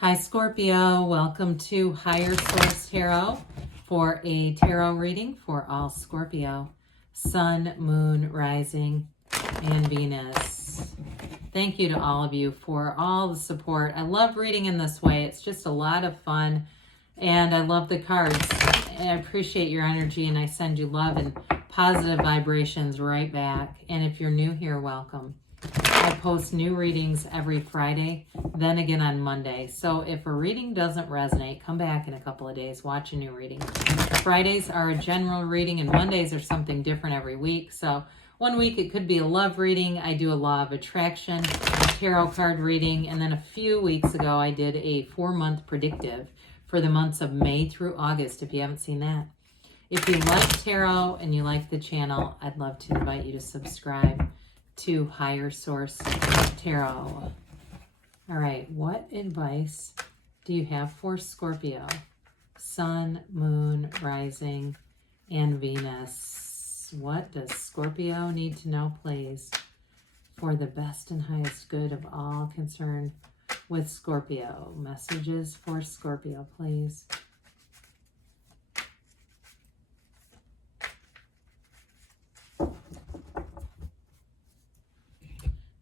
Hi Scorpio, welcome to Higher Source Tarot for a tarot reading for all Scorpio, Sun, Moon, Rising, and Venus. Thank you to all of you for all the support. I love reading in this way. It's just a lot of fun and I love the cards. And I appreciate your energy and I send you love and positive vibrations right back. And if you're new here, welcome. I post new readings every Friday, then again on Monday. So if a reading doesn't resonate, come back in a couple of days, watch a new reading. Fridays are a general reading and Mondays are something different every week. So one week it could be a love reading. I do a law of attraction, tarot card reading, and then a few weeks ago I did a 4-month predictive for the months of May through August, if you haven't seen that. If you like tarot and you like the channel, I'd love to invite you to subscribe to Higher Source Tarot. All right, what advice do you have for Scorpio? Sun, Moon, Rising, and Venus. What does Scorpio need to know, please, for the best and highest good of all concerned with Scorpio? Messages for Scorpio, please.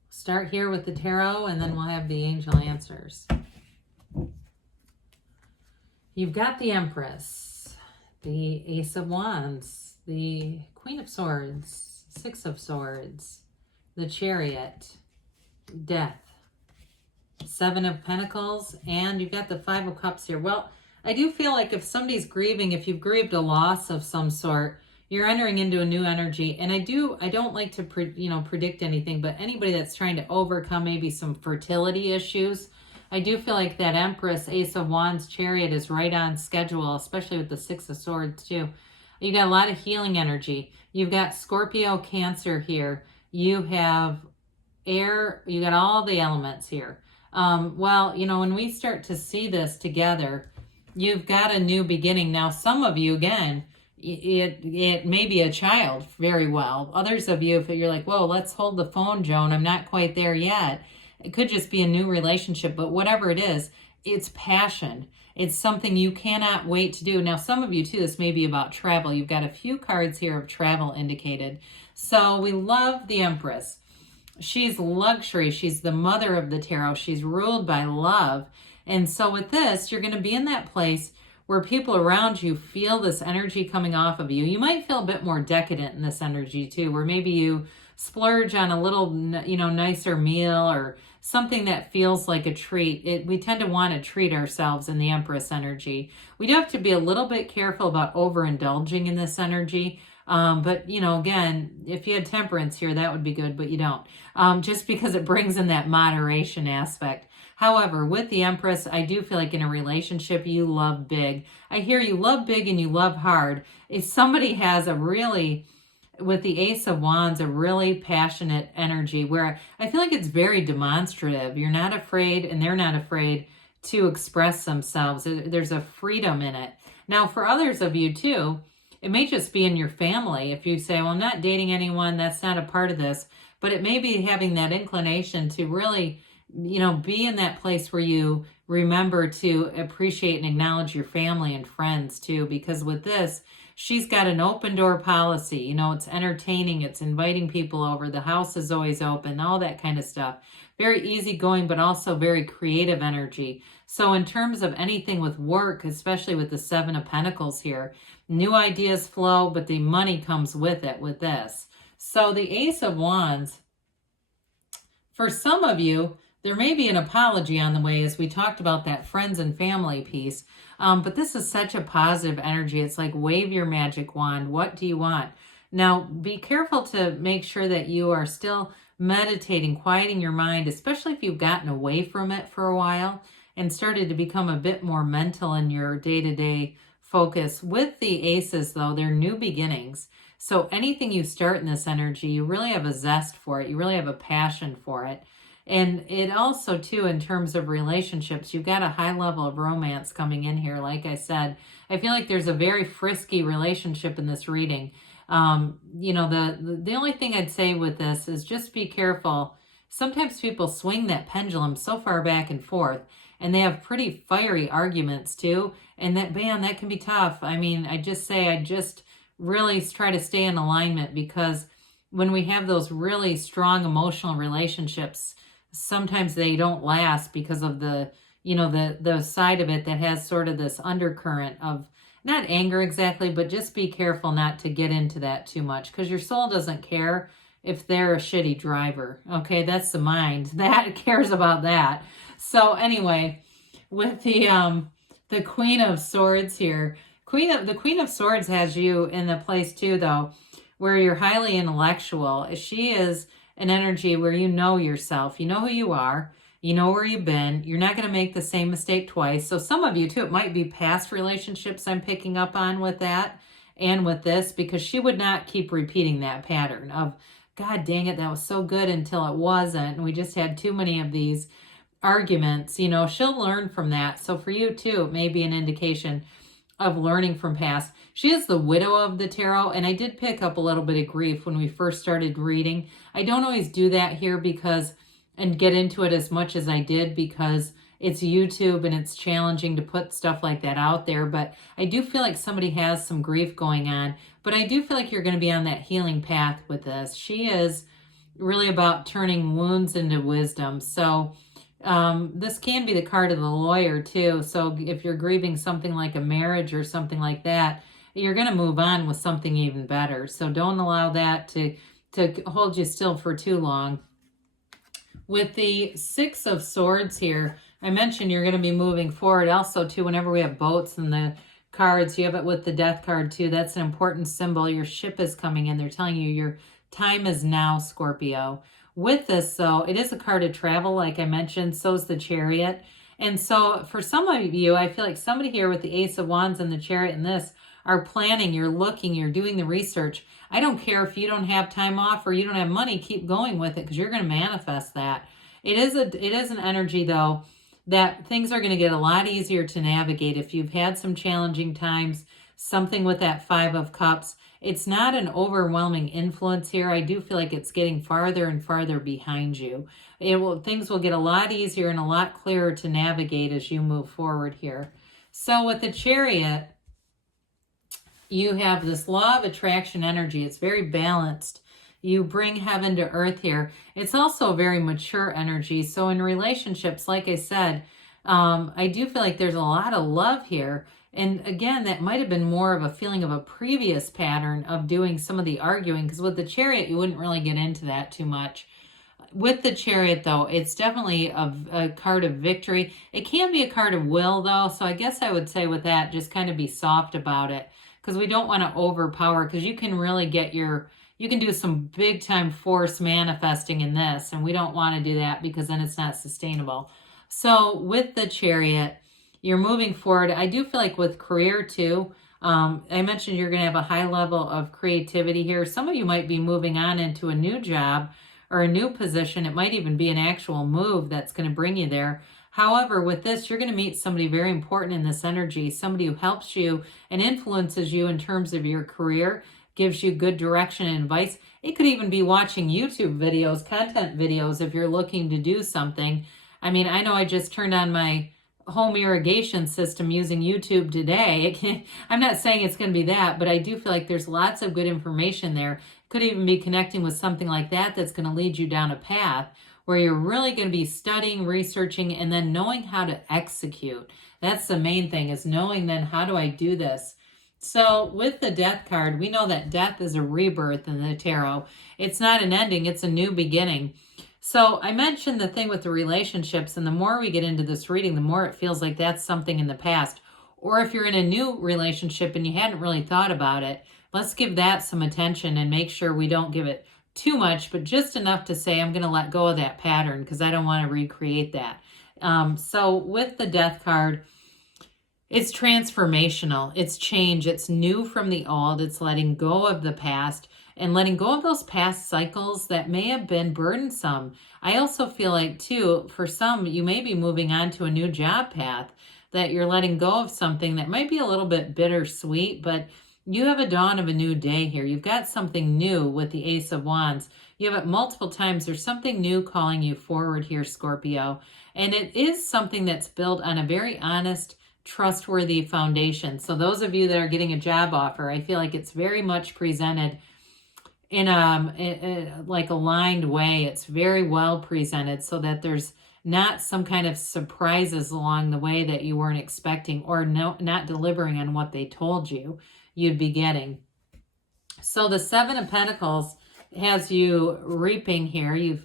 Start here with the tarot and then we'll have the angel answers. You've got the Empress, the Ace of Wands, the Queen of Swords, Six of Swords, the Chariot, Death, Seven of Pentacles, and you've got the Five of Cups here. Well, I do feel like if somebody's grieving, if you've grieved a loss of some sort, you're entering into a new energy. And I don't like to predict anything, but anybody that's trying to overcome maybe some fertility issues, I do feel like that Empress, Ace of Wands, Chariot is right on schedule, especially with the Six of Swords too. You got a lot of healing energy. You've got Scorpio, Cancer here. You have air, you got all the elements here. Well, when we start to see this together, you've got a new beginning. Now, some of you, again, it may be a child very well. Others of you, if you're like, whoa, let's hold the phone, Joan, I'm not quite there yet. It could just be a new relationship, but whatever it is, it's passion. It's something you cannot wait to do. Now, some of you too, this may be about travel. You've got a few cards here of travel indicated. So we love the Empress. She's luxury. She's the mother of the tarot. She's ruled by love. And so with this, you're going to be in that place where people around you feel this energy coming off of you. You might feel a bit more decadent in this energy too, where maybe you splurge on a little, nicer meal or something that feels like a treat. We tend to want to treat ourselves in the Empress energy. We do have to be a little bit careful about overindulging in this energy. But, again, if you had Temperance here, that would be good, but you don't. Just because it brings in that moderation aspect. However, with the Empress, I do feel like in a relationship, you love big. I hear you love big and you love hard. If somebody has with the Ace of Wands, a really passionate energy where I feel like it's very demonstrative. You're not afraid and they're not afraid to express themselves. There's a freedom in it. Now, for others of you too, it may just be in your family. If you say, well, I'm not dating anyone, that's not a part of this, but it may be having that inclination to really, be in that place where you remember to appreciate and acknowledge your family and friends too, because with this, she's got an open door policy. It's entertaining, it's inviting people over, the house is always open, all that kind of stuff. Very easygoing, but also very creative energy. So in terms of anything with work, especially with the Seven of Pentacles here, new ideas flow, but the money comes with it with this. So the Ace of Wands, for some of you, there may be an apology on the way as we talked about that friends and family piece. But this is such a positive energy. It's like wave your magic wand. What do you want? Now, be careful to make sure that you are still meditating, quieting your mind, especially if you've gotten away from it for a while and started to become a bit more mental in your day-to-day focus. With the aces, though, they're new beginnings. So anything you start in this energy, you really have a zest for it. You really have a passion for it. And it also, too, in terms of relationships, you've got a high level of romance coming in here. Like I said, I feel like there's a very frisky relationship in this reading. The only thing I'd say with this is just be careful sometimes people swing that pendulum so far back and forth, and they have pretty fiery arguments too. And that, man, that can be tough. I mean, I just really try to stay in alignment, because when we have those really strong emotional relationships, sometimes they don't last because of the, the side of it that has sort of this undercurrent of not anger exactly, but just be careful not to get into that too much, because your soul doesn't care if they're a shitty driver. Okay, that's the mind that cares about that. So anyway, with the Queen of Swords here, the Queen of Swords has you in the place too, though, where you're highly intellectual. She is an energy where you know yourself, you know who you are, you know where you've been, you're not going to make the same mistake twice. So some of you too, it might be past relationships I'm picking up on with that and with this, because she would not keep repeating that pattern of, God dang it, that was so good until it wasn't, and we just had too many of these arguments. She'll learn from that. So for you too, it may be an indication of learning from past. She is the widow of the tarot, and I did pick up a little bit of grief when we first started reading. I don't always do that here and get into it as much as I did, because it's YouTube and it's challenging to put stuff like that out there. But I do feel like somebody has some grief going on, but I do feel like you're going to be on that healing path with this. She is really about turning wounds into wisdom. So this can be the card of the lawyer too. So if you're grieving something like a marriage or something like that, you're going to move on with something even better. So don't allow that to hold you still for too long. With the Six of Swords here, I mentioned you're going to be moving forward also too. Whenever we have boats and the cards, you have it with the Death card too. That's an important symbol. Your ship is coming in. They're telling you your time is now, Scorpio. With this, though, it is a card of travel, like I mentioned. So is the Chariot. And so for some of you, I feel like somebody here with the Ace of Wands and the Chariot and this are planning, you're looking, you're doing the research. I don't care if you don't have time off or you don't have money, keep going with it, because you're going to manifest that. It is an energy, though, that things are going to get a lot easier to navigate if you've had some challenging times, something with that Five of Cups. It's not an overwhelming influence here. I do feel like it's getting farther and farther behind you. Things will get a lot easier and a lot clearer to navigate as you move forward here. So with the Chariot, you have this law of attraction energy. It's very balanced. You bring heaven to earth here. It's also a very mature energy. So in relationships, like I said, I do feel like there's a lot of love here. And again, that might have been more of a feeling of a previous pattern of doing some of the arguing, because with the Chariot, you wouldn't really get into that too much. With the Chariot, though, it's definitely a card of victory. It can be a card of will, though. So I guess I would say with that, just kind of be soft about it, because we don't want to overpower, because you can really you can do some big time force manifesting in this, and we don't want to do that because then it's not sustainable. So with the Chariot, you're moving forward. I do feel like with career too, I mentioned you're going to have a high level of creativity here. Some of you might be moving on into a new job or a new position. It might even be an actual move that's going to bring you there. However, with this, you're going to meet somebody very important in this energy, somebody who helps you and influences you in terms of your career, gives you good direction and advice. It could even be watching YouTube videos, content videos, if you're looking to do something. I mean, I know I just turned on my home irrigation system using YouTube today. I'm not saying it's going to be that, but I do feel like there's lots of good information there. Could even be connecting with something like that that's going to lead you down a path where you're really going to be studying, researching, and then knowing how to execute. That's the main thing, is knowing then, how do I do this? So with the Death card, we know that death is a rebirth in the tarot. It's not an ending, it's a new beginning. So I mentioned the thing with the relationships, and the more we get into this reading, the more it feels like that's something in the past. Or if you're in a new relationship and you hadn't really thought about it, let's give that some attention and make sure we don't give it too much, but just enough to say, I'm going to let go of that pattern because I don't want to recreate that. So with the Death card, it's transformational. It's change. It's new from the old. It's letting go of the past and letting go of those past cycles that may have been burdensome. I also feel like, too, for some, you may be moving on to a new job path, that you're letting go of something that might be a little bit bittersweet, but You have a dawn of a new day here. You've got something new with the Ace of Wands. You have it multiple times. There's something new calling you forward here, Scorpio. And it is something that's built on a very honest, trustworthy foundation. So those of you that are getting a job offer, I feel like it's very much presented in a like aligned way. It's very well presented so that there's not some kind of surprises along the way that you weren't expecting, or not delivering on what they told you you'd be getting. So the Seven of Pentacles has you reaping here. You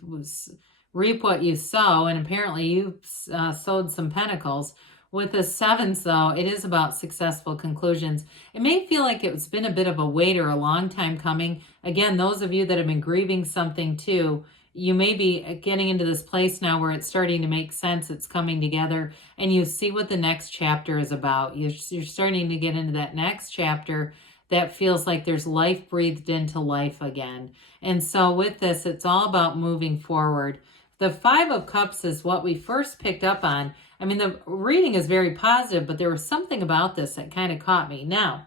reap what you sow, and apparently you sowed some pentacles. With the sevens, though, it is about successful conclusions. It may feel like it's been a bit of a wait or a long time coming. Again, those of you that have been grieving something too, you may be getting into this place now where it's starting to make sense. It's coming together, and you see what the next chapter is about. You're starting to get into that next chapter that feels like there's life breathed into life again. And so with this, it's all about moving forward. The Five of Cups is what we first picked up on. I mean, the reading is very positive, but there was something about this that kind of caught me. Now,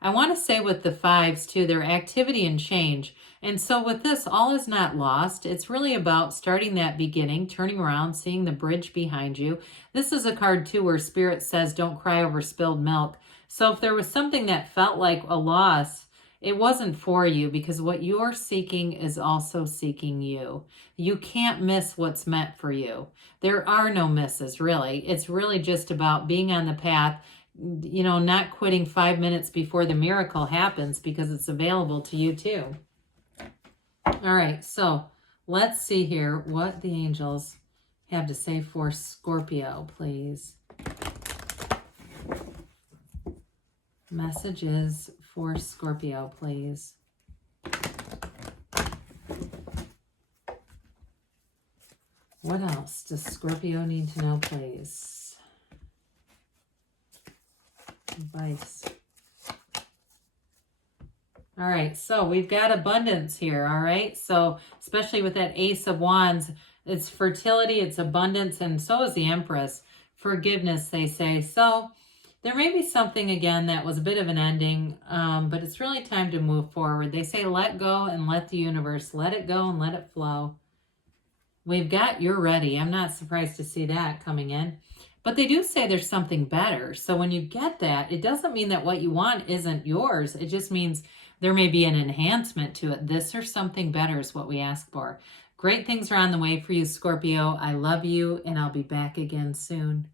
I want to say with the fives too, their activity and change. And so with this, all is not lost. It's really about starting that beginning, turning around, seeing the bridge behind you. This is a card too where Spirit says, don't cry over spilled milk. So if there was something that felt like a loss, it wasn't for you, because what you're seeking is also seeking you. You can't miss what's meant for you. There are no misses, really. It's really just about being on the path, you know, not quitting 5 minutes before the miracle happens, because it's available to you too. All right, so let's see here what the angels have to say for Scorpio, please. Messages for Scorpio, please. What else does Scorpio need to know, please? Advice. All right, so we've got abundance here, all right? So especially with that Ace of Wands, it's fertility, it's abundance, and so is the Empress. Forgiveness, they say. So there may be something, again, that was a bit of an ending, but it's really time to move forward. They say let go and let the universe, let it go and let it flow. We've got you're ready. I'm not surprised to see that coming in. But they do say there's something better. So when you get that, it doesn't mean that what you want isn't yours. It just means there may be an enhancement to it. This or something better is what we ask for. Great things are on the way for you, Scorpio. I love you, and I'll be back again soon.